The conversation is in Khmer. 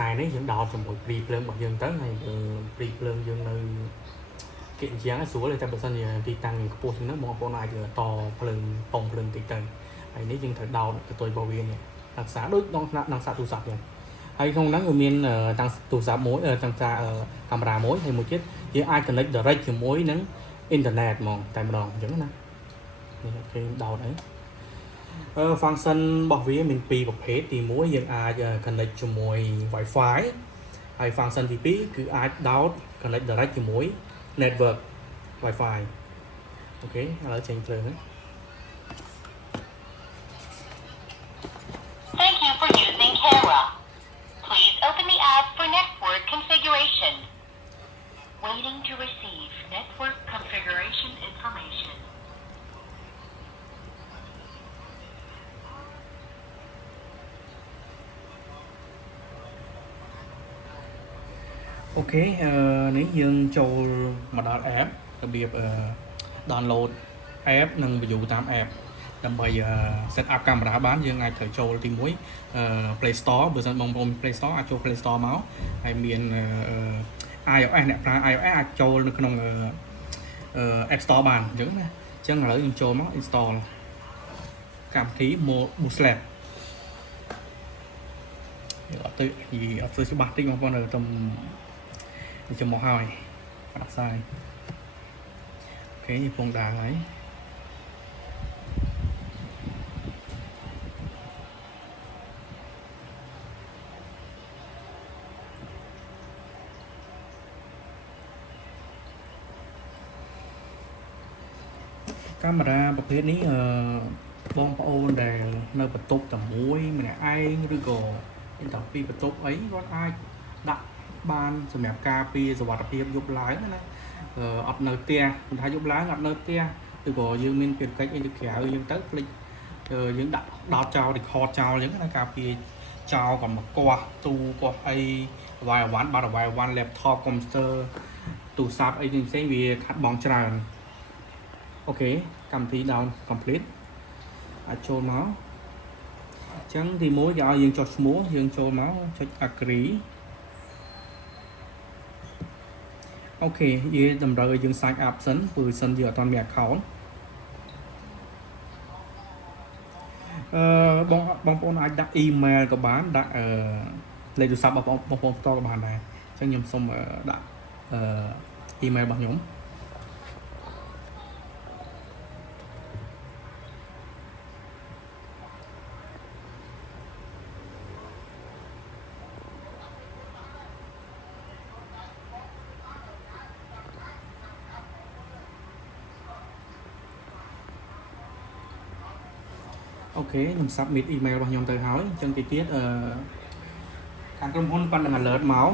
xài đấy những đào trong một pre plug bảo dương tới này pre plug dương nơi kiện dáng xuống lên trong sân thì đi tăng cái bộ nó một con này thì to plug bông plug tí tầng này nếu dương thử đào cái tôi bảo viên này đặc xã đối năng xã tu sạp này hay không đáng người miền tăng tu sạp mối tăng xa camera mối hay một chiếc với ai connect direct từ mối nắng internet mà tại một đòn giống nè cái đầu đấy function របស់វាមានពីរប្រភេទទី1យើងអាច connect ជាមួយ Wi-Fi ហើយ function ទី2គឺអាច download connect direct ជាមួយ network Wi-Fi អូខេឥឡូវចេញភ្លើង Thank you for using Kara. Please open the app for network configuration. Waiting to receive network configuration information. Ok, nếu dươngចូលមកដល់ app របៀប download app និង view តាម app ដើម្បី set up camera បានយើងអាចត្រូវចូលទី1 Play Store បើសិនបងប្អូន Play Store អាចចូល Play Store មកហើយមាន iOS អ្នកប្រើ iOS អាចចូលនៅក្នុង App Store បានអញ្ចឹងណាអញ្ចឹងឥឡូវយើងចូលមក install កម្មវិធី Moslab អត់ទៅអត់ទៅច្បាស់តិចបងប្អូនទៅចាំមកហើយអត់សាយអូខេនេះពងដើរហើយកាមេរ៉ាប្រភេទនេះបងប្អូនដែលនៅបន្ទប់តែមួយម្នាក់ឯងឬក៏មានតែពីរបន្ទប់អីគាត់អាចដាក់បានសម្រាប់ការពារសុវត្ថិភាពយប់ឡើងណាអត់នៅផ្ទះមិនថាយប់ឡើងអត់នៅផ្ទះឬក៏យើងមានភារកិច្ចអីទៅក្រៅយើងទៅភ្លេចយើងដាក់ដោតចោល record ចោលអញ្ចឹងណាការពារចោលក៏មកកោះទូកោះអីវាយអវ៉ាន់បាត់វាយអវ៉ាន់ laptop computer ទូរស័ព្ទអីផ្សេងវាខាត់បងច្រើនអូខេកម្មវិធី down complete អាចចូលមកអញ្ចឹងទី1គេឲ្យយើងចុះឈ្មោះយើងចូលមកចុច agree អូខេយើងតម្រូវឲ្យយើង sign up សិនព្រោះសិនយើងអត់ទាន់មាន account បងប្អូនអាចដាក់ email ក៏បានដាក់លេខទូរស័ព្ទបងប្អូនផ្ទាល់ក៏បានដែរអញ្ចឹងខ្ញុំសូមដាក់email របស់ខ្ញុំអូខេខ្ញុំ submit email របស់ខ្ញុំទៅហើយអញ្ចឹងទីទៀតខាងក្រុមហ៊ុនគាត់នឹង alert មក